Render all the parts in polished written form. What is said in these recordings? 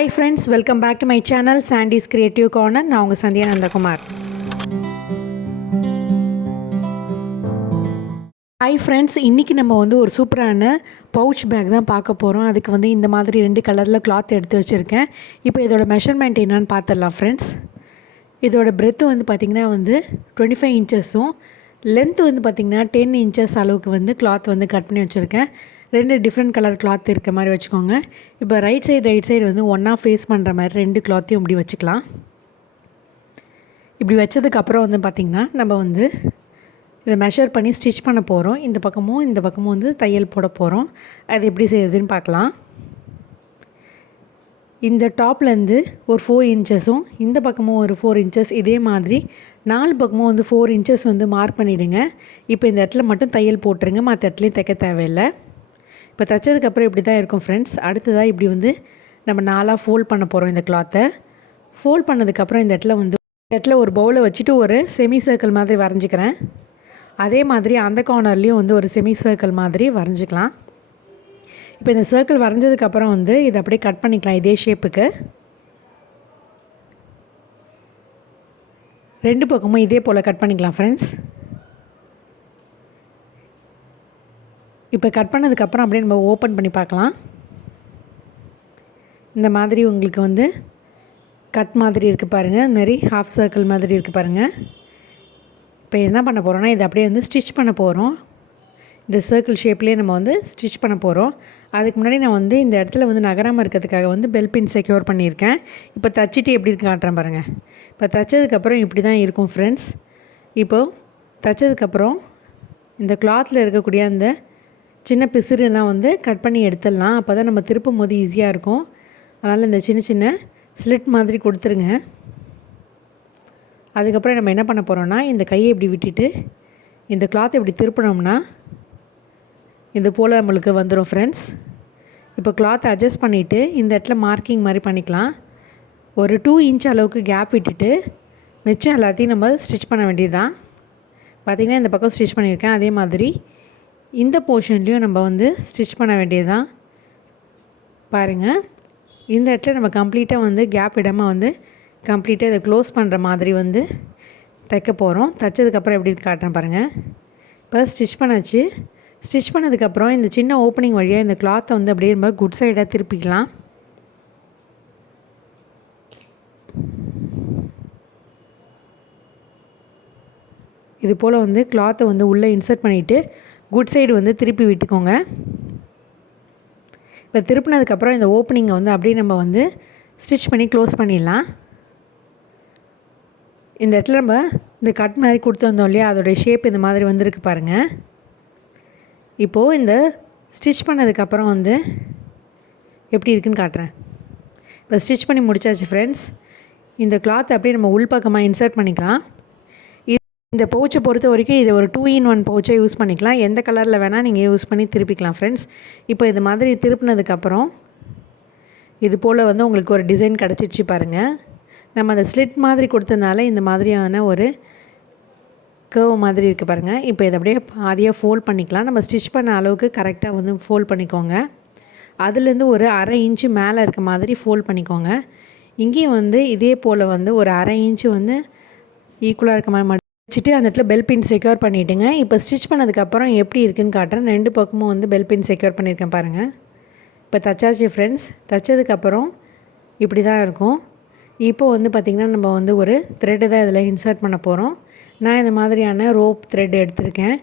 Hi friends, welcome back to my channel Sandy's Creative Corner. நான் உங்கள் Sandhya Nandakumar. Hi friends, இன்றைக்கி நம்ம ஒரு சூப்பரான பவுச் பேக் தான் பார்க்க போகிறோம். அதுக்கு இந்த மாதிரி 2 கலரில் கிளாத் எடுத்து வச்சுருக்கேன். இப்போ இதோட மெஷர்மெண்ட் என்னன்னு பார்த்துடலாம் ஃப்ரெண்ட்ஸ். இதோட பிரெத்து பார்த்திங்கன்னா 25 இன்ச்சஸும் லென்த் பார்த்திங்கன்னா 10 இன்ச்சஸ் அளவுக்கு கிளாத் கட் பண்ணி வச்சுருக்கேன். 2 டிஃப்ரெண்ட் கலர் கிளாத் இருக்க மாதிரி வச்சுக்கோங்க. இப்போ ரைட் சைடு ஒன்றா ஃபேஸ் பண்ணுற மாதிரி 2 கிளாத்தையும் இப்படி வச்சுக்கலாம். இப்படி வச்சதுக்கப்புறம் பார்த்திங்கன்னா நம்ம இதை மெஷர் பண்ணி ஸ்டிச் பண்ண போகிறோம். இந்த பக்கமும் தையல் போட போகிறோம். அது எப்படி செய்கிறதுன்னு பார்க்கலாம். இந்த டாப்லேருந்து ஒரு 4 இன்ச்சஸும் இந்த பக்கமும் ஒரு 4 இன்ச்சஸ் இதே மாதிரி 4 பக்கமும் 4 இன்ச்சஸ் மார்க் பண்ணிவிடுங்க. இப்போ இந்த இடத்துல மட்டும் தையல் போட்டுருங்க, மற்ற இடத்துலையும் தைக்க தேவையில்லை. இப்போ தைச்சதுக்கப்புறம் இப்படி தான் இருக்கும் ஃப்ரெண்ட்ஸ். அடுத்ததாக இப்படி நம்ம 4ஆக ஃபோல்ட் பண்ண போகிறோம். இந்த கிளாத்தை ஃபோல்ட் பண்ணதுக்கப்புறம் இந்த இடத்துல ஒரு பவுலை வச்சுட்டு ஒரு செமி சர்க்கிள் மாதிரி வரைஞ்சிக்கிறேன். அதே மாதிரி அந்த கார்னர்லேயும் ஒரு செமி சர்க்கிள் மாதிரி வரைஞ்சிக்கலாம். இப்போ இந்த சர்க்கிள் வரைஞ்சதுக்கப்புறம் இதை அப்படியே கட் பண்ணிக்கலாம். இதே ஷேப்புக்கு 2 பக்கமும் இதே போல் கட் பண்ணிக்கலாம் ஃப்ரெண்ட்ஸ். இப்போ கட் பண்ணதுக்கப்புறம் அப்படியே நம்ம ஓப்பன் பண்ணி பார்க்கலாம். இந்த மாதிரி உங்களுக்கு கட் மாதிரி இருக்குது பாருங்கள். இந்த மாதிரி ஹாஃப் சர்க்கிள் மாதிரி இருக்குது பாருங்கள். இப்போ என்ன பண்ண போகிறோன்னா இதை அப்படியே ஸ்டிச் பண்ண போகிறோம். இந்த சர்க்கிள் ஷேப்லேயே நம்ம ஸ்டிச் பண்ண போகிறோம். அதுக்கு முன்னாடி நான் இந்த இடத்துல நகராமல் இருக்கிறதுக்காக பெல் பின் செக்யூர் பண்ணியிருக்கேன். இப்போ தச்சிட்டு எப்படி இருக்கு காட்டுறேன் பாருங்கள். இப்போ தைச்சதுக்கப்புறம் இப்படி தான் இருக்கும் ஃப்ரெண்ட்ஸ். இப்போது தைச்சதுக்கப்புறம் இந்த கிளாத்தில் இருக்கக்கூடிய அந்த சின்ன பிசுறுலாம் கட் பண்ணி எடுத்துடலாம். அப்போ தான் நம்ம திருப்பும் போது ஈஸியாக இருக்கும். அதனால் இந்த சின்ன சின்ன ஸ்லிட் மாதிரி கொடுத்துருங்க. அதுக்கப்புறம் நம்ம என்ன பண்ண போகிறோன்னா இந்த கையை இப்படி விட்டுட்டு இந்த கிளாத்தை இப்படி திருப்பினோம்னா இது போல் நம்மளுக்கு வந்துடும் ஃப்ரெண்ட்ஸ். இப்போ கிளாத்தை அட்ஜஸ்ட் பண்ணிவிட்டு இந்த இடத்துல மார்க்கிங் மாதிரி பண்ணிக்கலாம். ஒரு 2 இன்ச் அளவுக்கு கேப் விட்டுட்டு மிச்சம் எல்லாத்தையும் நம்ம ஸ்டிச் பண்ண வேண்டியது தான். பார்த்திங்கன்னா இந்த பக்கம் ஸ்டிச் பண்ணியிருக்கேன். அதே மாதிரி இந்த போர்ஷன்லேயும் நம்ம ஸ்டிச் பண்ண வேண்டியது தான். பாருங்கள், இந்த இடத்துல நம்ம கம்ப்ளீட்டாக கேப் விடாமல் கம்ப்ளீட்டாக இதை க்ளோஸ் பண்ணுற மாதிரி தைக்க போகிறோம். தைச்சதுக்கப்புறம் எப்படி காட்டுறேன் பாருங்கள். இப்போ ஸ்டிச் பண்ணாச்சு. ஸ்டிச் பண்ணதுக்கப்புறம் இந்த சின்ன ஓப்பனிங் வழியாக இந்த கிளாத்தை அப்படியே நம்ம குட் சைடாக திருப்பிக்கலாம். இது போல் கிளாத்தை உள்ளே இன்சர்ட் பண்ணிவிட்டு குட் சைடு திருப்பி விட்டுக்கோங்க. இப்போ திருப்பினதுக்கப்புறம் இந்த ஓப்பனிங்கை அப்படியே நம்ம ஸ்டிச் பண்ணி க்ளோஸ் பண்ணிடலாம். இந்த இடத்துல நம்ம இந்த கட் மாதிரி கொடுத்து வந்தோம் இல்லையா, அதோடைய ஷேப் இந்த மாதிரி வந்திருக்கு பாருங்கள். இப்போது இந்த ஸ்டிச் பண்ணதுக்கப்புறம் எப்படி இருக்குன்னு காட்டுறேன். இப்போ ஸ்டிச் பண்ணி முடிச்சாச்சு ஃப்ரெண்ட்ஸ். இந்த கிளாத்தை அப்படியே நம்ம உள்பக்கமாக இன்சர்ட் பண்ணிக்கலாம். இந்த பவுச்சை பொறுத்த வரைக்கும் இதை ஒரு 2-in-1 பவுச்சை யூஸ் பண்ணிக்கலாம். எந்த கலரில் வேணால் நீங்கள் யூஸ் பண்ணி திருப்பிக்கலாம் ஃப்ரெண்ட்ஸ். இப்போ இது மாதிரி திருப்பினதுக்கப்புறம் இது போல் உங்களுக்கு ஒரு டிசைன் கிடச்சிச்சு பாருங்கள். நம்ம அந்த ஸ்லிட் மாதிரி கொடுத்ததுனால இந்த மாதிரியான ஒரு கர்வ் மாதிரி இருக்குது பாருங்கள். இப்போ இதை அப்படியே பாதியாக ஃபோல்ட் பண்ணிக்கலாம். நம்ம ஸ்டிச் பண்ண அளவுக்கு கரெக்டாக ஃபோல்ட் பண்ணிக்கோங்க. அதுலேருந்து ஒரு 1/2 இன்ச்சு மேலே இருக்க மாதிரி ஃபோல்ட் பண்ணிக்கோங்க. இங்கேயும் இதே போல் ஒரு 1/2 இன்ச்சு ஈக்குவலாக இருக்க மாதிரி வச்சுட்டு அந்த இடத்துல பெல் பின் செக்யூர் பண்ணிவிட்டுங்க. இப்போ ஸ்டிச் பண்ணதுக்கப்புறம் எப்படி இருக்குதுன்னு காட்டுறேன். 2 பக்கமும் பெல் பின் செக்யூர் பண்ணியிருக்கேன் பாருங்கள். இப்போ தைச்சாச்சு ஃப்ரெண்ட்ஸ். தைச்சதுக்கப்புறம் இப்படி தான் இருக்கும். இப்போது பார்த்திங்கன்னா நம்ம ஒரு த்ரெட்டு தான் இதில் இன்சர்ட் பண்ண போகிறோம். நான் இந்த மாதிரியான ரோப் த்ரெட் எடுத்திருக்கேன்.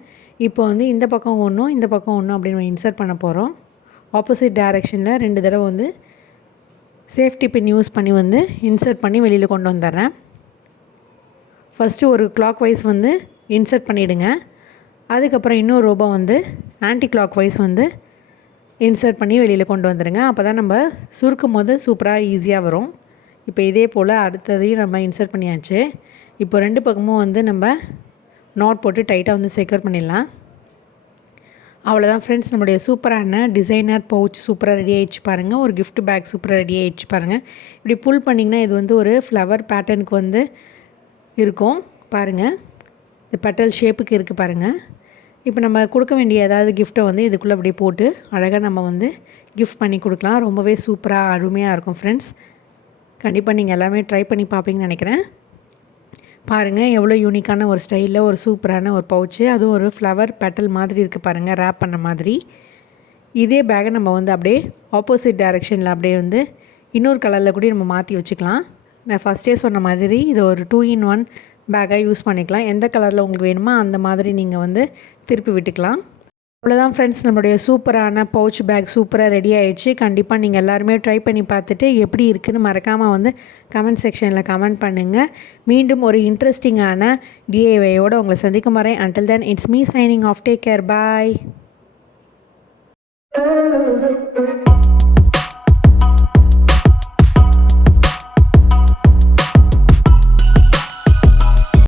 இப்போ இந்த பக்கம் ஒன்றும் இந்த பக்கம் ஒன்றும் அப்படின்னு இன்சர்ட் பண்ண போகிறோம். ஆப்போசிட் டைரெக்ஷனில் 2 தடவை சேஃப்டி பின் யூஸ் பண்ணி இன்சர்ட் பண்ணி வெளியில் கொண்டு வந்துடுறேன். ஃபஸ்ட்டு ஒரு கிளாக் வைஸ் இன்சர்ட் பண்ணிவிடுங்க. அதுக்கப்புறம் இன்னொரு robot anticlockwise insert பண்ணி வெளியில் கொண்டு வந்துடுங்க. அப்போ தான் நம்ம சுருக்கும் போது சூப்பராக ஈஸியாக வரும். இப்போ இதே போல் அடுத்ததையும் நம்ம இன்சர்ட் பண்ணியாச்சு. இப்போ 2 பக்கமும் நம்ம நாட் போட்டு டைட்டாக செக்யூர் பண்ணிடலாம். அவ்வளோதான் ஃப்ரெண்ட்ஸ், நம்மளுடைய சூப்பரான டிசைனர் பவுச் சூப்பராக ரெடி ஆகிடுச்சு பாருங்கள். ஒரு கிஃப்ட் பேக் சூப்பராக ரெடி ஆகிடுச்சு பாருங்கள். இப்படி புல் பண்ணிங்கன்னா இது ஒரு ஃப்ளவர் பேட்டர்னுக்கு இருக்கும் பாருங்கள். இந்த பெட்டல் ஷேப்புக்கு இருக்குது பாருங்கள். இப்போ நம்ம கொடுக்க வேண்டிய ஏதாவது கிஃப்ட்டை வந்து இதுக்குள்ளே அப்படியே போட்டு அழகாக நம்ம வந்து கிஃப்ட் பண்ணி கொடுக்கலாம். ரொம்பவே சூப்பராக அருமையாக இருக்கும் ஃப்ரெண்ட்ஸ். கண்டிப்பாக நீங்கள் எல்லாமே ட்ரை பண்ணி பார்ப்பீங்கன்னு நினைக்கிறேன். பாருங்கள் எவ்வளோ யூனிக்கான ஒரு ஸ்டைலில் ஒரு சூப்பரான ஒரு பவுச்சு, அதுவும் ஒரு ஃப்ளவர் பெட்டல் மாதிரி இருக்குது பாருங்கள், ரேப் பண்ண மாதிரி. இதே பேக்கை நம்ம வந்து அப்படியே ஆப்போசிட் டைரெக்ஷனில் அப்படியே வந்து இன்னொரு கலரில் கூட நம்ம மாற்றி வச்சுக்கலாம். நான் ஃபஸ்ட்டே சொன்ன மாதிரி இது ஒரு 2-in-1 பேக்காக யூஸ் பண்ணிக்கலாம். எந்த கலரில் உங்களுக்கு வேணுமோ அந்த மாதிரி நீங்கள் வந்து திருப்பி விட்டுக்கலாம். அவ்வளோதான் ஃப்ரெண்ட்ஸ், நம்மளுடைய சூப்பரான பவுச் பேக் சூப்பராக ரெடி ஆகிடுச்சு. கண்டிப்பாக நீங்கள் எல்லாருமே ட்ரை பண்ணி பார்த்துட்டு எப்படி இருக்குதுன்னு மறக்காமல் வந்து கமெண்ட் செக்ஷனில் கமெண்ட் பண்ணுங்கள். மீண்டும் ஒரு இன்ட்ரெஸ்டிங்கான டிஐஒயோடு உங்களை சந்திக்கும் வரை until then it's me signing off. Take care, bye.